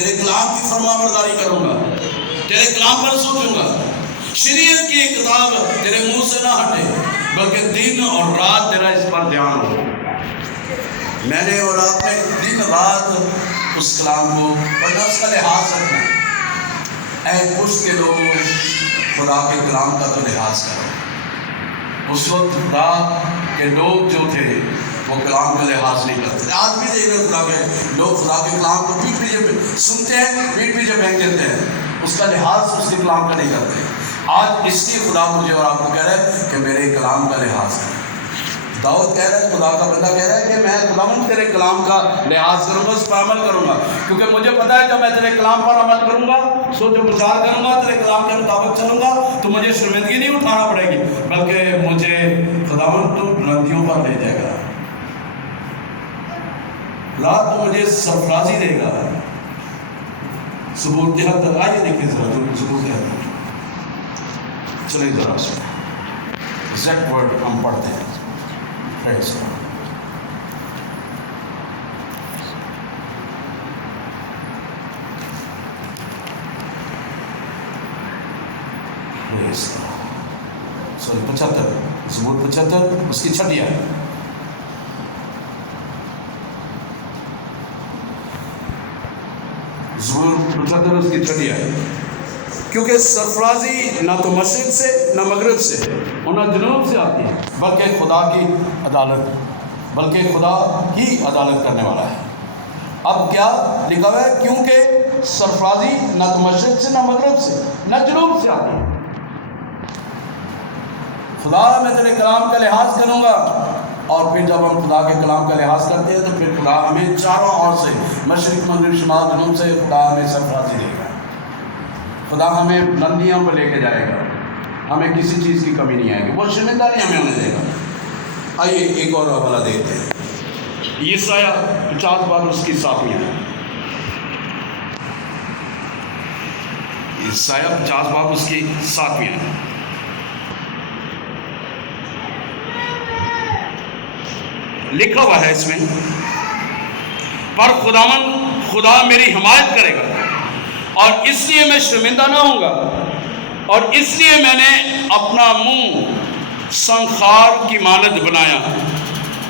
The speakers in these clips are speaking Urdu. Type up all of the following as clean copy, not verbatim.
تیرے کلام کی فرما برداری کروں گا، تیرے کلام پر سوچوں گا۔ شریعت کی ایک کتاب تیرے منہ سے نہ ہٹے، بلکہ دن اور رات تیرا اس پر دھیان ہو۔ میں نے اور آپ نے دن رات اس کلام کو پڑھنا، اس کا لحاظ رکھنا۔ اے پشت کے لوگوں، خدا کے کلام کا تو لحاظ کرو۔ اس وقت خدا کے لوگ جو تھے وہ کلام کا لحاظ نہیں کرتے۔ آج بھی دیکھ رہے خدا کے لوگ خدا کے کلام کو پیٹ پیچھے سنتے ہیں، پیٹ پیچھے پھینک دیتے ہیں، اس کا لحاظ اس کے کلام کا نہیں کرتے۔ آج اس لیے خدا مجھے اور آپ کو کہہ رہا ہے کہ میرے کلام کا لحاظ ہے۔ داؤد کہہ رہا ہے، خدا کا بندہ کہہ رہا ہے کہ میں خداوند تیرے کلام کا لحاظ کروں گا، اس پر عمل کروں گا، کیونکہ مجھے پتا ہے جب میں تیرے کلام پر عمل کروں گا، سوچ و بچار کروں گا، تیرے کلام کے مطابق چلوں گا، تو مجھے شرمندگی نہیں اٹھانا پڑے گی، بلکہ مجھے خداوند تو بلندیوں پر لے جائے گا، رات تو مجھے سرفرازی دے گا۔ ثبوت کے حد تک آئیے دیکھیں ذرا ثبوت کے حد تک چلیں ذرا اس میں ایگزیکٹ ورڈ ہم پڑھتے ہیں۔ Praise God. Praise God. Sorry, 75 زبور 75 اس کی چھٹی ہے۔ زبور 75 اس کی چھٹی ہے، کیونکہ سرفرازی نہ تو مشرق سے نہ مغرب سے اور نہ جنوب سے آتی ہے، بلکہ خدا کی عدالت کرنے والا ہے۔ اب کیا لکھا ہوا ہے؟ کیونکہ سرفرازی نہ تو مشرق سے نہ مغرب سے نہ جنوب سے آتی ہے۔ خدا میں تیرے کلام کا لحاظ کروں گا، اور پھر جب ہم خدا کے کلام کا لحاظ کرتے ہیں تو پھر خدا ہمیں چاروں اور سے، مشرق مغرب شمال جنوب سے خدا ہمیں سرفرازی دے گا، خدا ہمیں بلندیوں پہ لے کے جائے گا، ہمیں کسی چیز کی کمی نہیں آئے گی، وہ شرمندگی ہمیں ہونے دے گا۔ آئیے ایک اور حوالہ دیتے ہیں، یسایہ 50 بار اس کی 7ویں ہے، یسایہ 50 بار اس کی 7ویں ہے۔ لکھا ہوا ہے اس میں، پر خدا میری حمایت کرے گا، اور اس لیے میں شرمندہ نہ ہوں گا، اور اس لیے میں نے اپنا منہ سنخار کی مانند بنایا،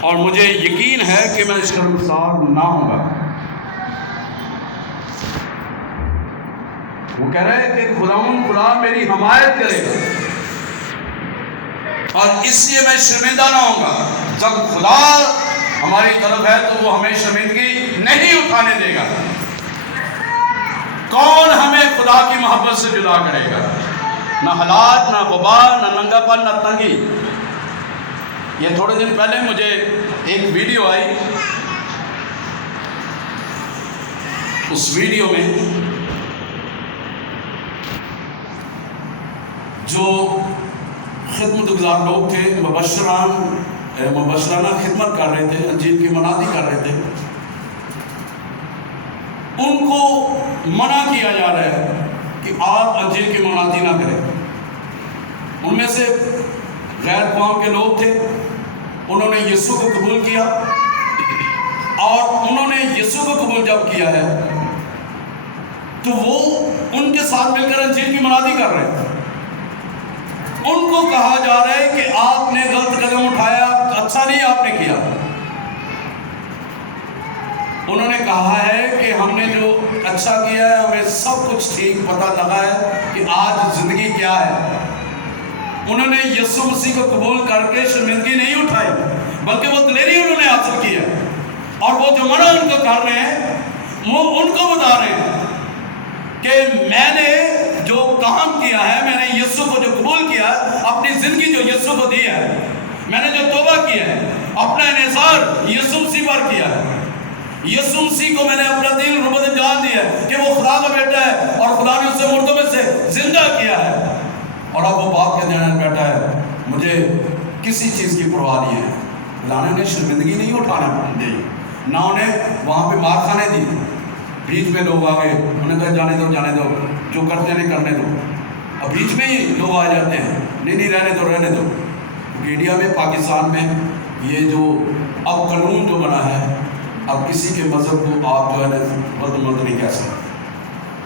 اور مجھے یقین ہے کہ میں شرمسار نہ ہوں گا۔ وہ کہہ رہے ہیں کہ خدا میری حمایت کرے گا، اور اس لیے میں شرمندہ نہ ہوں گا۔ جب خدا ہماری طرف ہے تو وہ ہمیں شرمندگی نہیں اٹھانے دے گا۔ کون ہمیں خدا کی محبت سے جدا کرے گا؟ نہ حالات، نہ غبار، نہ ننگا پن، نہ تنگی۔ یہ تھوڑے دن پہلے مجھے ایک ویڈیو آئی، اس ویڈیو میں جو خدمت گزار لوگ تھے، مبشرانہ خدمت کر رہے تھے، انجیل کی منادی کر رہے تھے، ان کو منع کیا جا رہا ہے کہ آپ انجیل کی منادی نہ کریں۔ ان میں سے غیر قوم کے لوگ تھے، انہوں نے یسوع کو قبول کیا، اور انہوں نے یسوع کو قبول جب کیا ہے تو وہ ان کے ساتھ مل کر انجیل کی منادی کر رہے ہیں۔ ان کو کہا جا رہا ہے کہ آپ نے غلط قدم اٹھایا، اچھا نہیں آپ نے کیا۔ انہوں نے کہا ہے کہ ہم نے جو اچھا کیا ہے، ہمیں سب کچھ ٹھیک پتہ لگا ہے کہ آج زندگی کیا ہے۔ انہوں نے یسوع مسیح کو قبول کر کے شرمندگی نہیں اٹھائی، بلکہ وہ دلیری انہوں نے حاصل کی ہے، اور وہ جو منع ان کو کر رہے ہیں وہ ان کو بتا رہے ہیں کہ میں نے جو کام کیا ہے، میں نے یسوع کو جو قبول کیا ہے، اپنی زندگی جو یسوع کو دی ہے، میں نے جو توبہ کیا ہے، اپنا انحصار یسوع مسیح پر کیا ہے، یسوع مسیح کو میں نے اپنا دل ربط جان دیا ہے کہ وہ خدا کا بیٹا ہے، اور خدا نے اسے مردوں میں سے زندہ کیا ہے، اور اب وہ باپ کے دینے بیٹھا ہے، مجھے کسی چیز کی پرواہ نہیں ہے۔ لانے نے شرمندگی نہیں اٹھانا دی، نہ انہیں وہاں پہ مار کھانے دی۔ بیچ میں لوگ آگے انہیں کہا جانے دو، جو کرتے ہیں کرنے دو۔ اب بیچ میں ہی لوگ آ جاتے ہیں، نہیں رہنے دو۔ کیونکہ انڈیا میں، پاکستان میں یہ جو اب قانون جو بنا ہے، اب کسی کے مذہب کو آپ جو ہے مرد نہیں کہہ سکتے۔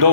2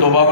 2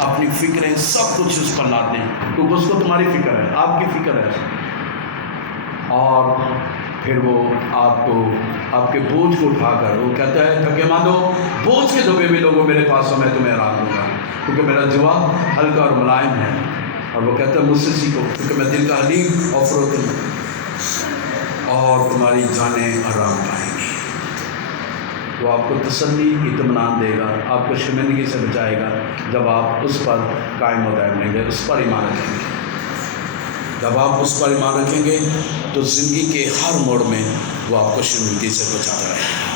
اپنی فکریں سب کچھ اس پر لاتے ہیں، کیونکہ اس کو تمہاری فکر ہے، آپ کی فکر ہے، اور پھر وہ آپ کو آپ کے بوجھ کو اٹھا کر وہ کہتا ہے تھکے ماندو بوجھ کے دبے ہوئے لوگوں میرے پاس ہو، میں تمہیں آرام دوں گا، کیونکہ میرا جوا ہلکا اور ملائم ہے، اور وہ کہتا ہے مجھ سے سیکھو کیونکہ میں دل کا حلیم اور فروتن ہوں، اور تمہاری جانیں آرام پائیں گی۔ وہ آپ کو تسلی اطمینان دے گا، آپ کو شرمندگی سے بچائے گا جب آپ اس پر قائم و دائم رہیں گے، اس پر ایمان رکھیں گے۔ جب آپ اس پر ایمان رکھیں گے تو زندگی کے ہر موڑ میں وہ آپ کو شرمندگی سے بچاتا ہے۔